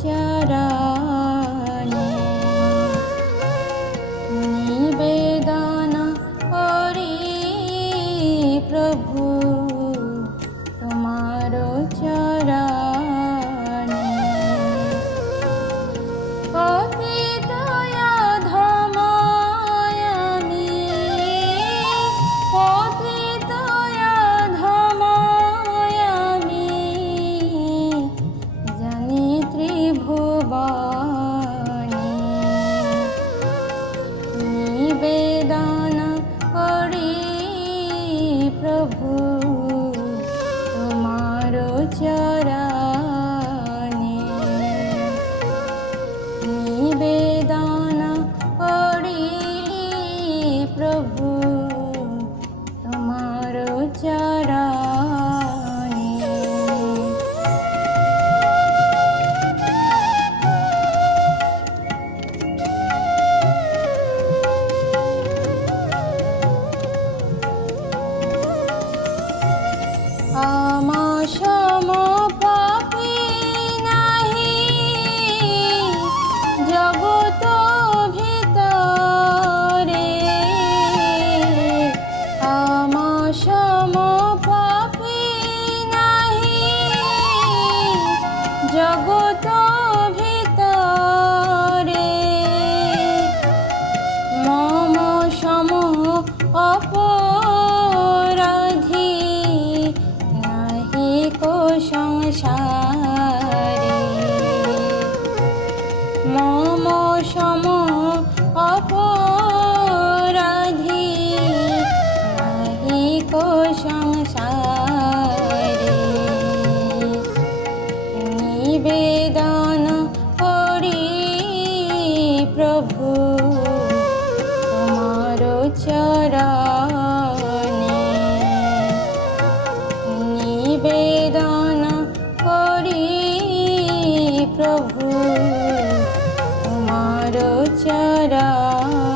চরণে নিবেদন করি প্রভু তোমার চরণে। পতিত অধম আমি, পতিত অধম আমি, জানি ত্রিভুবনে নিবেদন করি প্রভু তোমার চরণে নিবেদন করি প্রভু তোমার চরণে। আমার সম পাপী নাহি জগত ভিতরে, আমার সম পাপী নাহি জগত ভিতরে, মম সম অপরাধী নাহি কো সংসারে, মম সম অপরাধী নাহি কো সংসারে, নিবেদন করি প্রভু তোমার চরণে নিবেদন করি প্রভু তোমার চরণে।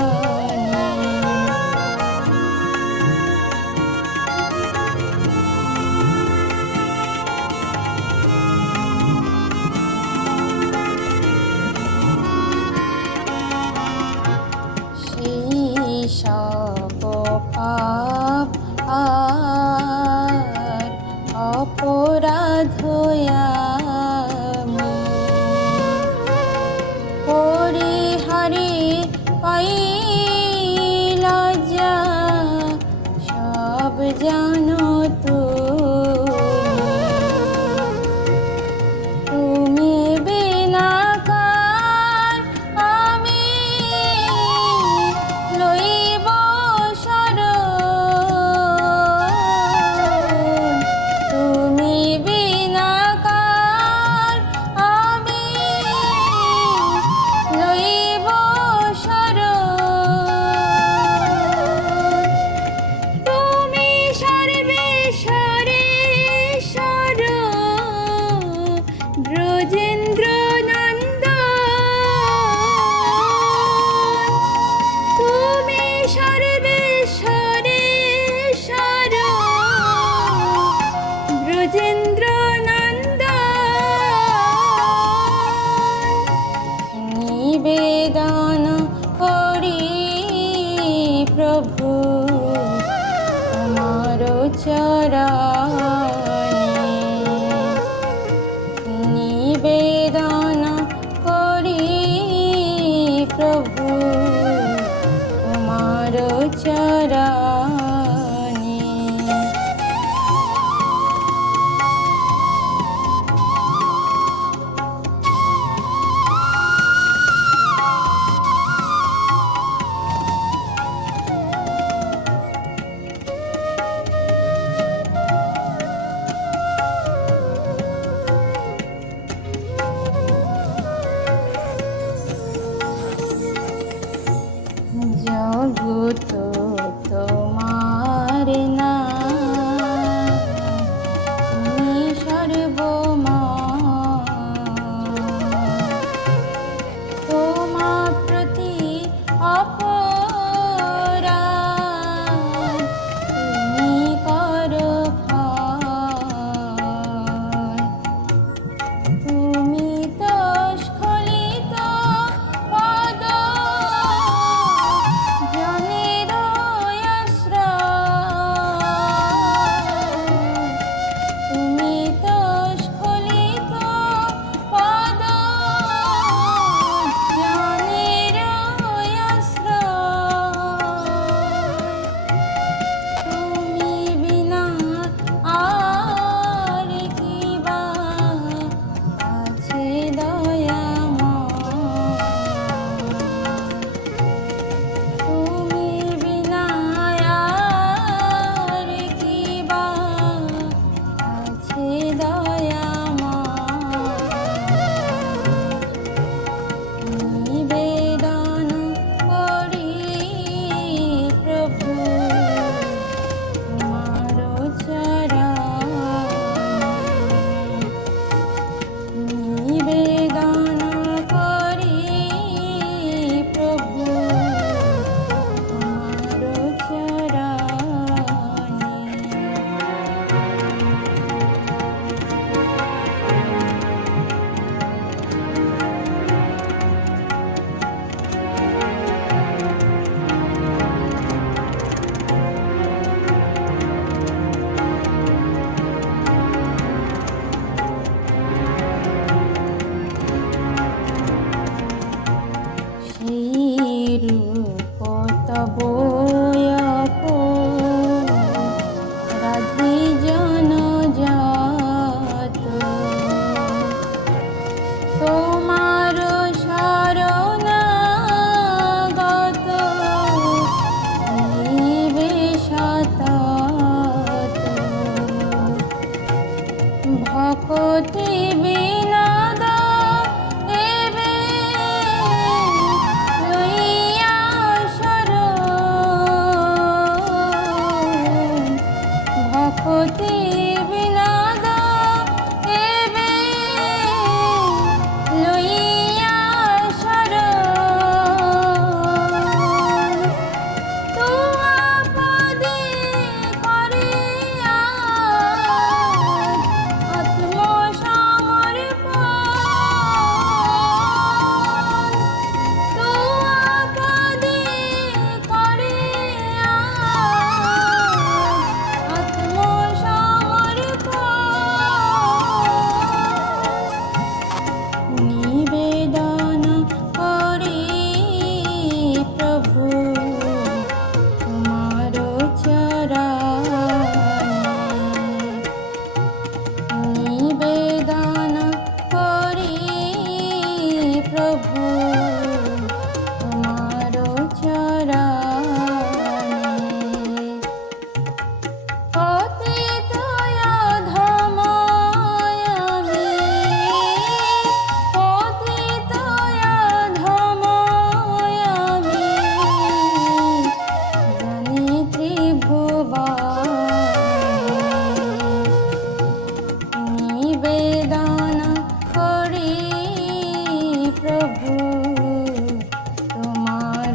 সেই সব পাপ আর অপরাধ আমি পরিহারি পাই লজ্জা, সব জানো তুমি বিনা কার আমি লইব শরণ, তুমি বিনা কার আমি লইব শরণ, তুমি সর্বেশ্বরেশ্বর ব্রজেন্দ্র নন্দন, তুমি সর্বেশ্বরেশ্বর ব্রজেন্দ্র নন্দন, নিবেদন করি প্রভু তোমার চরণে নিবেদন করি প্রভু তোমার চরণে। প্রভু তোমার